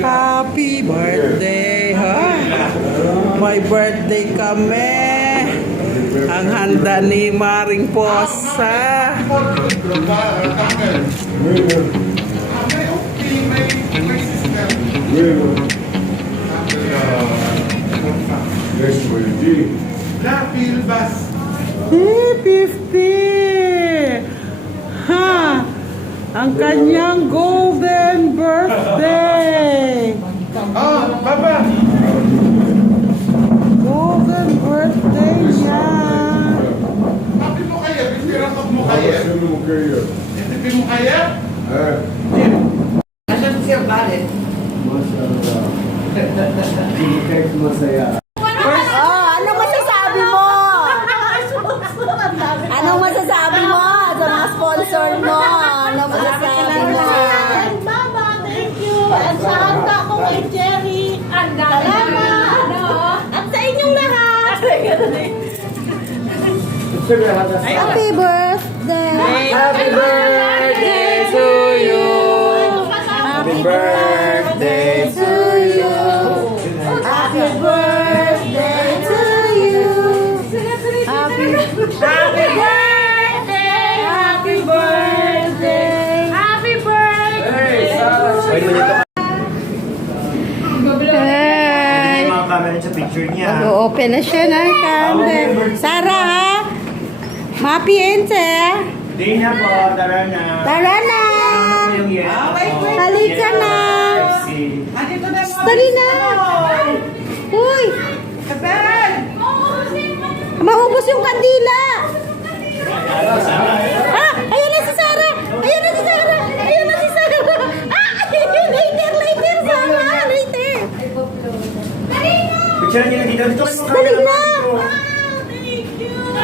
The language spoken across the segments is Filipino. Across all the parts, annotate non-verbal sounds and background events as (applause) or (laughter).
Happy birthday, ha? May birthday kami. Ang handa ni Maring Posa. Eh, 50! Ang kanyang golden birthday! Ah, Papa! Golden birthday niya! Sabi mo kaya, bisirakot mo kaya. Hindi mo kaya? Asan si Barret? Oh, Happy birthday! Happy birthday to you! Happy birthday to you! Happy birthday to you! Happy, happy birthday! Happy birthday! Happy birthday. Hey! mga camera sa picture niya. Mag-open na siya ng candle. Sara, ha? Mapiente. Hindi na po, tara na. Tara na! Ano yung? Halika na! Dali na! Uy! Maubos yung kandila! Ah! Ayun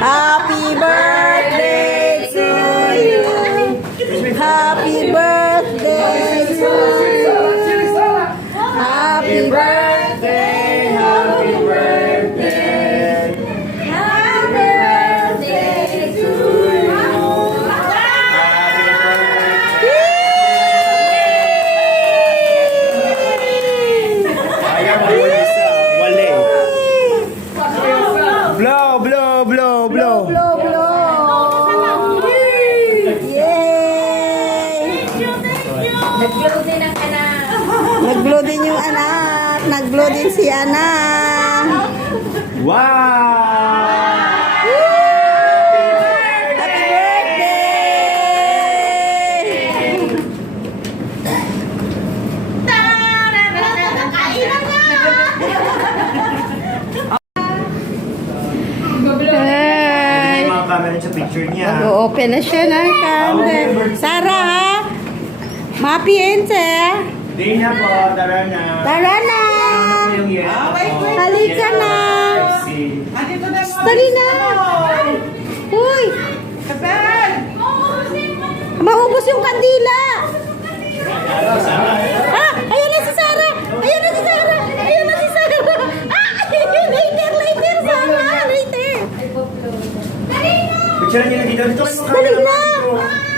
Happy birthday Nag-blow din ang anak. Nag-blow din yung anak. Nag-blow din si anak. Wow! Happy birthday! Na. Hey! Mga camera sa picture niya. Mag-open na siya ng candle. Sara, Mapiente. Hindi na po, tara na. Tara na! Halika na! Dali na! Uy! Maubos yung kandila! Ah! Ayun na si Sarah! Ayun na si Sarah! Ayun na si Sarah! (laughs) Ah! Later, later! Sama! Later! Picture niya na dito. Dito sa Dali na!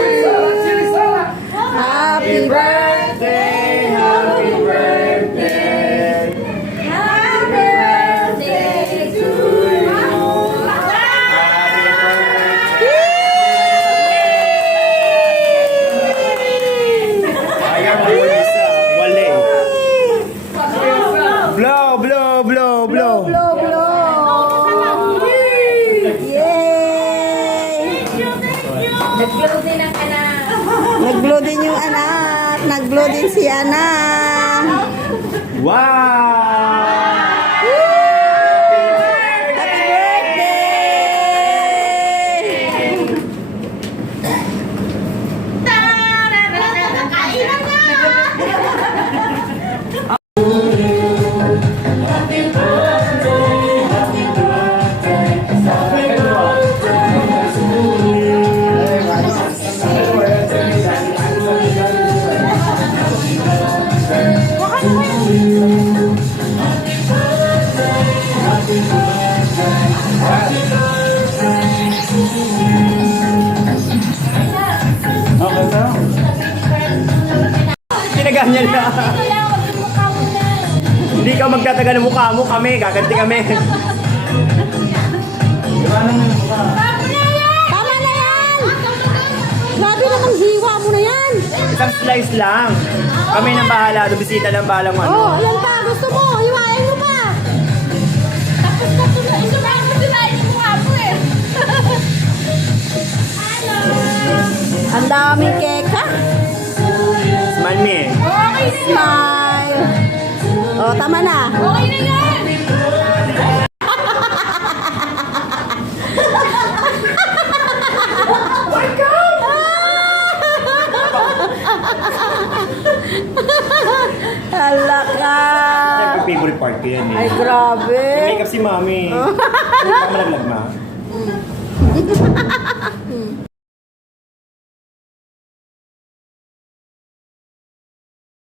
Nag-blow din yung anak. Nag-blow din si anak. Wow! Okay daw. Pinaganyan na. Hindi ka magtataga ng mukha mo kami, gaganti kami. Tama na yan! Grabe namang hiwa mo na yan! Isang slice lang. Kami nang bahala, bisita ng bahala mo. ano. Oh, alam pa, gusto mo, hiwain Ang daming keka. Smile me. Okay na. Smile. Oh, tama na. Okay na yan. Hala ka. Siyempre favorite part ko yan Ay, eh. grabe. Makeup si mami. Hindi ka malaglag ma. (laughs)